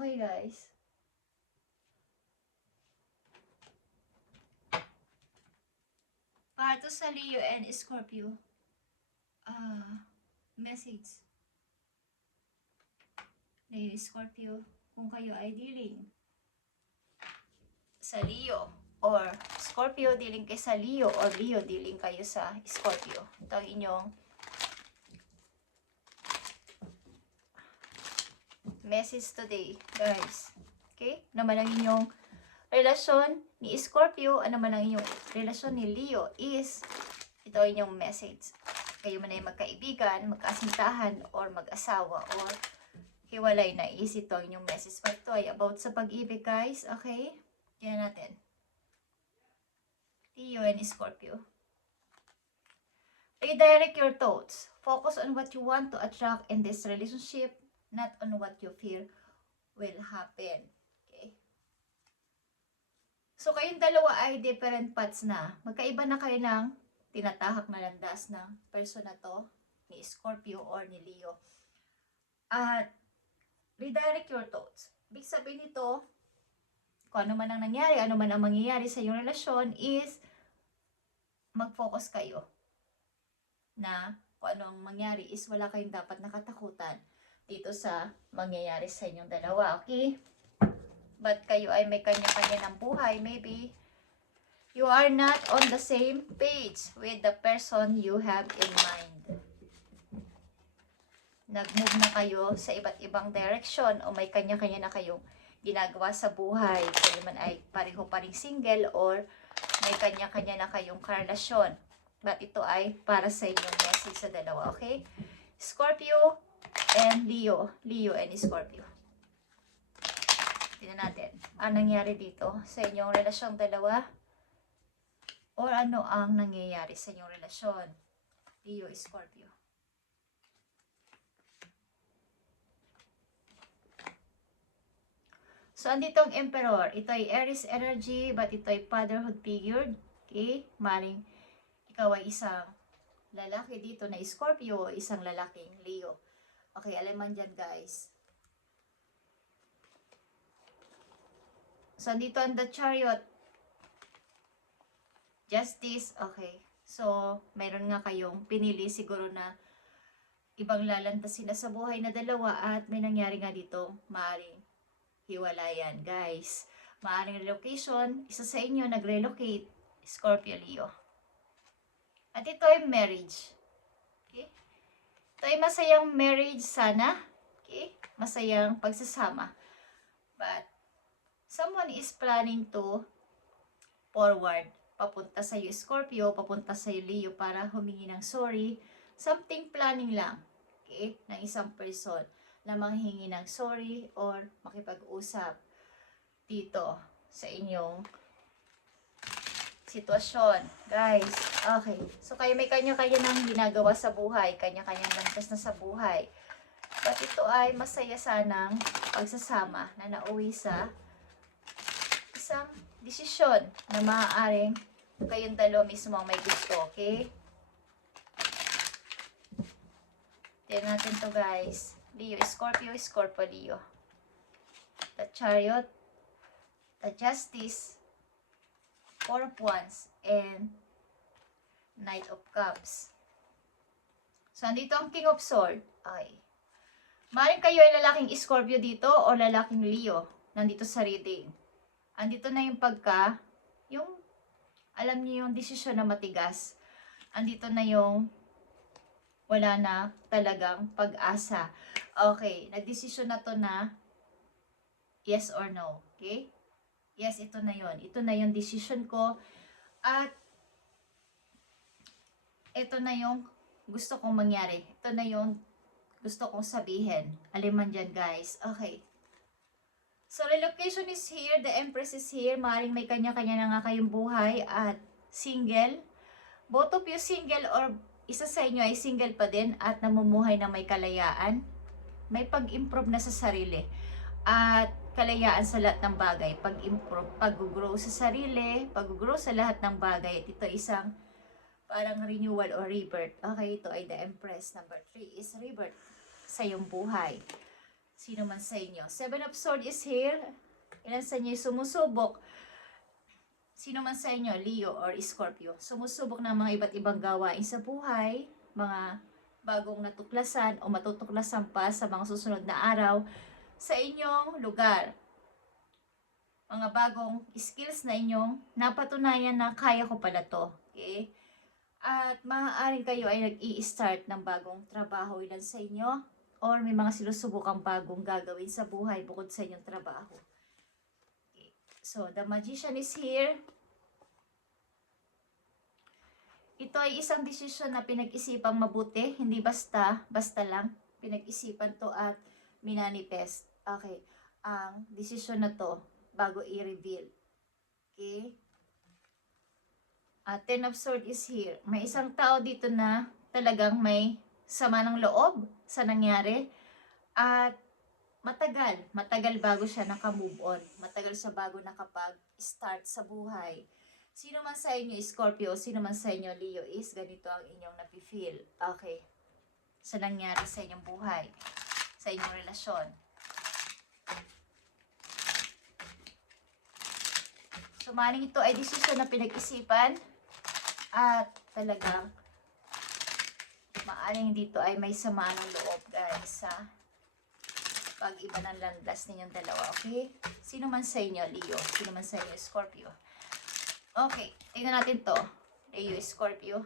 Okay, guys. Para to sa Leo and Scorpio. Message. Leo, Scorpio. Kung kayo ay dealing sa Leo or Scorpio dealing kay sa Leo or Leo dealing kayo sa Scorpio. Ito ang inyong message today, guys. Okay? Naman ang inyong relasyon ni Scorpio, ano man ang inyong relasyon ni Leo is ito ang inyong message. Kayo man ay magkaibigan, magkasintahan, or mag-asawa, or hiwalay na is ito ang inyong message. But ito ay about sa pag-ibig, guys. Okay? Tingnan natin. Leo and Scorpio. Redirect your thoughts. Focus on what you want to attract in this relationship, not on what you fear will happen. Okay? So, kayong dalawa ay different paths na. Magkaiba na kayo ng tinatahak na landas ng person na to, ni Scorpio or ni Leo. At, redirect your thoughts. Ibig sabihin nito, kung ano man ang nangyari, ano man ang mangyayari sa iyong relasyon is, mag-focus kayo na kung ano ang mangyari is wala kayong dapat nakatakutan dito sa mangyayari sa inyong dalawa, okay? But kayo ay may kanya-kanya ng buhay, maybe you are not on the same page with the person you have in mind. Nag-move na kayo sa iba't ibang direction o may kanya-kanya na kayong ginagawa sa buhay. Kayo man ay pareho pa ring single or may kanya-kanya na kayong karelasyon. But ito ay para sa inyong message sa dalawa, okay? Scorpio and Leo. Leo and Scorpio. Tingnan natin. Anong nangyari dito sa inyong relasyong dalawa? Or ano ang nangyayari sa inyong relasyon? Leo, Scorpio. So, andito ang Emperor. Ito ay Aries energy, but ito ay fatherhood figure. Okay? Maring ikaw ay isang lalaki dito na Scorpio o isang lalaking Leo. Okay, alaman dyan, guys. So, andito ang the Chariot. Justice. Okay. So, mayroon nga kayong pinili siguro na ibang lalantas sila sa buhay na dalawa at may nangyari nga dito, maaring hiwalayan, guys. Maaring relocation, isa sa inyo nag-relocate, Scorpio, Leo. At ito ay marriage. Okay? Ito ay masayang marriage sana. Okay? Masayang pagsasama. But, someone is planning to forward. Papunta sa iyo, Scorpio, papunta sa iyo, Leo, para humingi ng sorry. Something planning lang. Okay? Ng isang person na manghingi ng sorry or makipag-usap dito sa inyong sitwasyon. Guys, okay. So, kayo may kanya-kanya ng ginagawa sa buhay. Kanya-kanyang lantas na sa buhay. But ito ay masaya sanang pagsasama na nauwi sa isang desisyon na maaaring kayong dalawa mismo ang may gusto. Okay? Tignan natin to, guys. Leo, Scorpio, Scorpio, Leo. The Chariot, the Justice, Four of Wands, and Knight of Cups. So, andito ang King of Swords. Ay. Maaaring kayo ay lalaking Scorpio dito o lalaking Leo. Nandito sa reading. Andito na yung alam niyo yung desisyon na matigas. Andito na yung wala na talagang pag-asa. Okay, nagdesisyon na to na yes or no. Okay? Yes, ito na yon. Ito na yung decision ko. At ito na yung gusto kong mangyari. Ito na yung gusto kong sabihin. Aliman dyan, guys. Okay. So, relocation is here. The Empress is here. Maaaring may kanya-kanya na nga kayong buhay at single. Both of you single or isa sa inyo ay single pa din at namumuhay na may kalayaan. May pag-improve na sa sarili. At kalayaan sa lahat ng bagay. Pag-improve, pag-grow sa sarili, pag-grow sa lahat ng bagay. At ito isang parang renewal or rebirth. Okay, ito ay the Empress. Number 3 is rebirth sa iyong buhay. Sino man sa inyo. Seven of Swords is here. Ilan sa inyo sumusubok? Sino man sa inyo, Leo or Scorpio, sumusubok ng mga iba't ibang gawain sa buhay, mga bagong natuklasan o matutuklasan pa sa mga susunod na araw sa inyong lugar. Mga bagong skills na inyong napatunayan na kaya ko pala to. Okay? At maaaring kayo ay nag-i-start ng bagong trabaho ilan sa inyo or may mga sinusubukang bagong gagawin sa buhay bukod sa inyong trabaho. Okay. So, the Magician is here. Ito ay isang desisyon na pinag-isipang mabuti, hindi basta lang. Pinag-isipan to at minanifest. Okay, ang desisyon na to bago i-reveal. Okay? Ten of Swords is here. May isang tao dito na talagang may sama ng loob sa nangyari. At matagal bago siya naka-move on. Matagal siya bago nakapag-start sa buhay. Sino man sa inyo, Scorpio, sino man sa inyo, Leo, is ganito ang inyong napifeel. Okay. Sa nangyari sa inyong buhay, sa inyong relasyon. So, maaaring ito ay desisyon na pinag-isipan at talagang maaaring dito ay may samaan ng loob, guys, sa pag-iba ng landas ninyong dalawa. Okay? Sino man sa inyo, Leo, sino man sa inyo, Scorpio. Okay, tingnan natin to. Leo, Scorpio.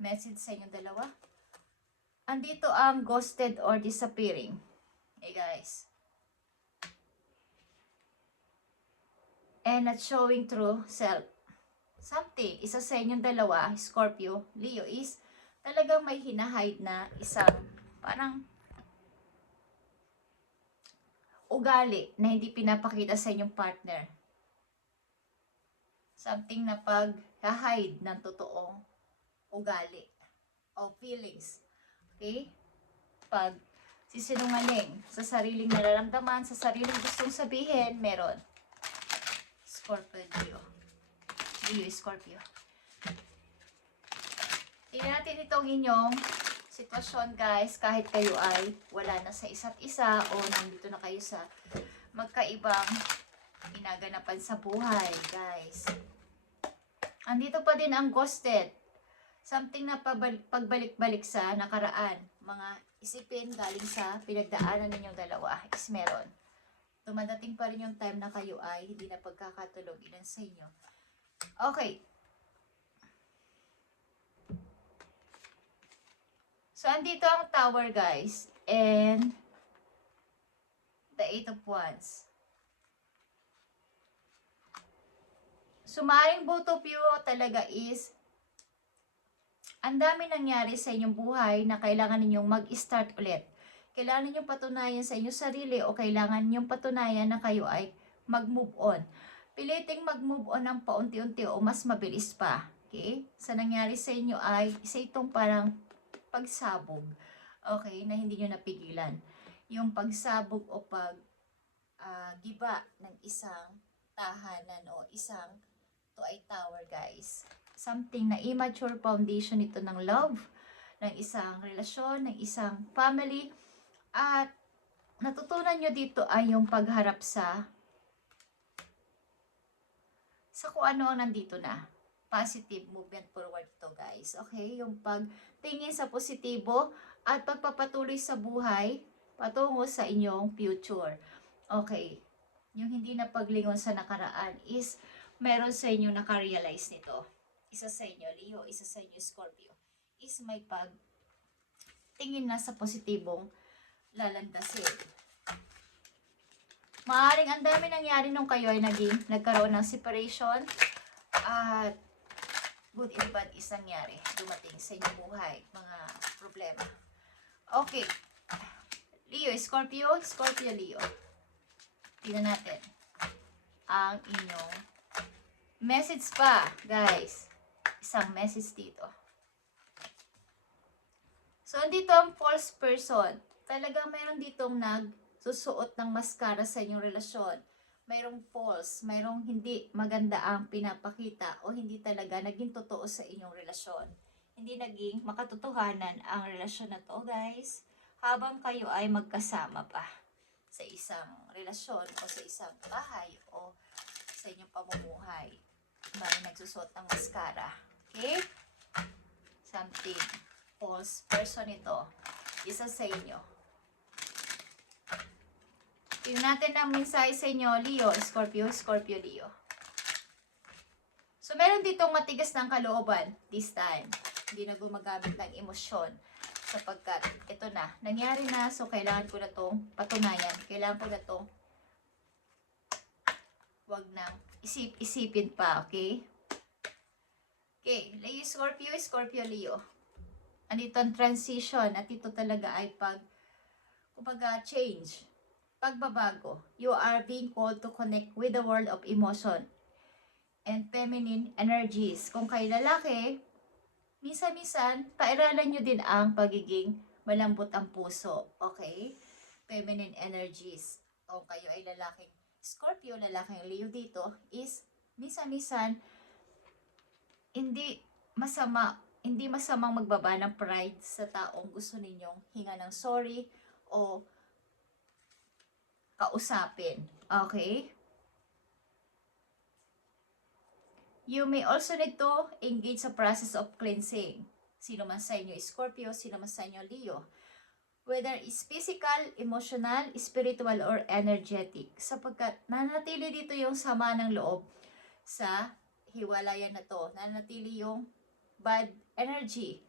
Message sa inyong dalawa. Andito ang ghosted or disappearing. Hey guys. And not showing true self. Something, isa sa inyong dalawa, Scorpio, Leo, is talagang may hinahide na isang parang ugali na hindi pinapakita sa inyong partner. Something na pag-hide ng totoong ugali o feelings. Okay? Pag sisinungaling sa sariling nararamdaman, sa sariling gustong sabihin, meron. Scorpio, Leo. Leo, Scorpio. Tingnan natin itong inyong sitwasyon, guys, kahit kayo ay wala na sa isa't isa o nandito na kayo sa magkaibang inaganapan sa buhay, guys. Andito pa din ang ghosted. Something na pagbalik-balik sa nakaraan. Mga isipin galing sa pinagdaanan ninyong dalawa is meron. Dumadating pa rin yung time na kayo ay hindi na pagkakatulog ilan sa inyo. Okay. So, andito ang Tower, guys. And the Eight of Wands. So, maaaring both of you talaga is ang dami nangyari sa inyong buhay na kailangan ninyong mag-start ulit. Kailangan ninyong patunayan sa inyong sarili o kailangan ninyong patunayan na kayo ay mag-move on. Piliting mag-move on ng paunti-unti o mas mabilis pa. Okay? Sa nangyari sa inyo ay isa itong parang pagsabog. Okay? Na hindi nyo napigilan. Yung pagsabog o giba ng isang tahanan o isang to ay tower, guys. Something na immature foundation ito ng love, ng isang relasyon, ng isang family. At natutunan nyo dito ay yung pagharap sa kung ano ang nandito na. Positive movement forward to, guys. Okay? Yung pagtingin sa positibo at pagpapatuloy sa buhay patungo sa inyong future. Okay. Yung hindi na paglingon sa nakaraan is meron sa inyo nakarealize nito. Isa sa inyo, Leo, isa sa inyo, Scorpio, is may tingin na sa positibong lalandasin. Maaaring ang dami nangyari nung kayo ay nagkaroon ng separation at good and bad is nangyari. Dumating sa inyong buhay, mga problema. Okay. Leo, Scorpio, Scorpio, Leo. Tingnan natin ang inyong message pa, guys. Isang message dito. So, andito ang false person. Talagang mayroon ditong nagsusuot ng maskara sa inyong relasyon. Mayroong false, mayroong hindi maganda ang pinapakita o hindi talaga naging totoo sa inyong relasyon. Hindi naging makatotohanan ang relasyon na to, guys. habang kayo ay magkasama pa sa isang relasyon o sa isang bahay o sa inyong pamumuhay. Bali nagsusot ng mascara. Okay? Something. False person ito. Isa sa inyo. Tingnan natin ang mensahe sa inyo, Leo, Scorpio, Scorpio, Leo. So, meron ditong matigas ng kalooban this time. Hindi na gumagamit ng emosyon sapagkat ito na, nangyari na, so kailangan ko na itong patunayan. Kailangan ko na itong wag nang isipin pa, okay? Okay, Leo, Scorpio, Scorpio, Leo. Andito ang transition at ito talaga ay kumbaga, change. Pagbabago. You are being called to connect with the world of emotion and feminine energies. Kung kayo lalaki, minsan-minsan, pairalan nyo din ang pagiging malambot ang puso. Okay? Feminine energies. Kung kayo ay lalaking Scorpio, lalaking Leo dito, is minsan-minsan, hindi masamang magbaba ng pride sa taong gusto ninyong hinga ng sorry o kausapin. Okay? You may also need to engage sa process of cleansing. Sino man sa inyo Scorpio, sino man sa inyo Leo. Whether it's physical, emotional, spiritual, or energetic. Sapagkat nanatili dito yung sama ng loob sa hiwalayan na to. Nanatili yung bad energy.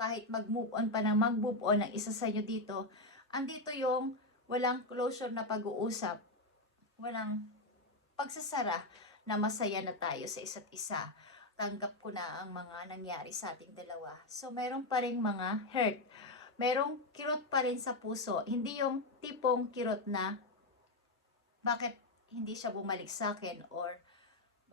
Kahit mag-move on pa ng mag-move on ng isa sa inyo dito, andito yung walang closure na pag-uusap, walang pagsasara na masaya na tayo sa isa't isa. Tanggap ko na ang mga nangyari sa ating dalawa. So, meron pa rin mga hurt. Merong kirot pa rin sa puso. Hindi yung tipong kirot na bakit hindi siya bumalik sa akin or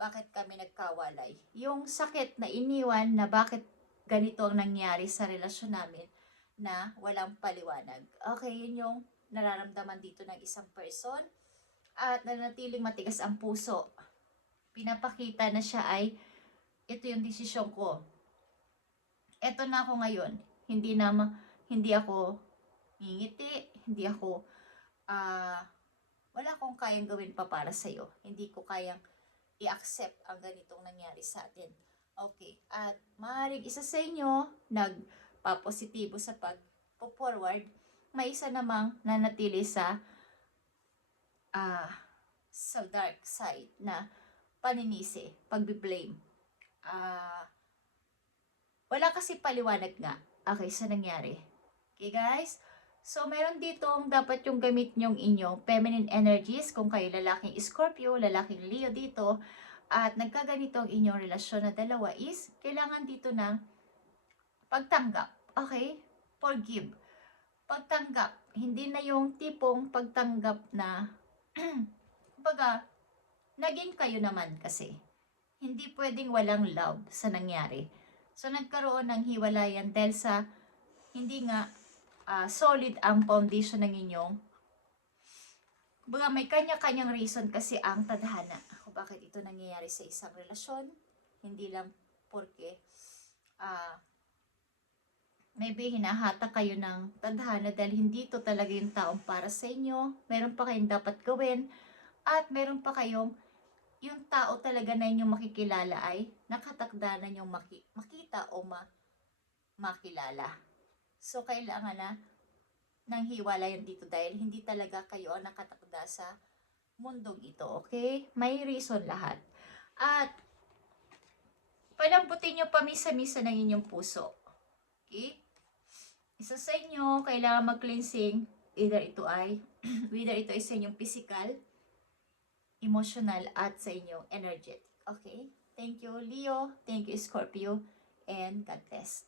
bakit kami nagkawalay. Yung sakit na iniwan na bakit ganito ang nangyari sa relasyon namin na walang paliwanag. Okay, yun yung nararamdaman dito ng isang person at nanatiling matigas ang puso. Pinapakita na siya ay ito yung desisyon ko. Ito na ako ngayon. Hindi ako ngingiti, hindi ako wala akong kayang gawin pa para sa iyo. Hindi ko kayang i-accept ang ganitong nangyari sa atin. Okay, at maaaring isa sa inyo nagpapositibo sa pag-forward, may isa namang nanatili sa dark side na paninisi, pagbi-blame. Wala kasi paliwanag nga. Okay, sa nangyari. Okay guys? So, meron ditong dapat yung gamit nyong inyong feminine energies kung kayo lalaking Scorpio, lalaking Leo dito, at nagkaganito ang inyong relasyon na dalawa is, kailangan dito ng pagtanggap. Okay? Forgive. Pagtanggap. Hindi na yung tipong pagtanggap na, kumbaga, naging kayo naman kasi. Hindi pwedeng walang love sa nangyari. So, nagkaroon ng hiwalayan dahil sa hindi nga solid ang foundation ng inyong. Kumbaga, may kanya-kanyang reason kasi ang tadhana kung bakit ito nangyayari sa isang relasyon. Hindi lang porque maybe hinahata kayo ng tadhana dahil hindi ito talaga yung taong para sa inyo. Meron pa kayong dapat gawin at meron pa kayong yung tao talaga na inyong makikilala ay nakatakda na inyong makita o makilala. So, kailangan na ng hiwalayan dito dahil hindi talaga kayo ang nakatakda sa mundong ito. Okay? May reason lahat. At palambutin nyo pamisa-misa ng inyong puso. Okay? Isa sa inyo, kailangan mag-cleansing. Whether ito ay sa inyong physical, emotional, at sa inyong energetic. Okay? Thank you, Leo. Thank you, Scorpio. And God bless.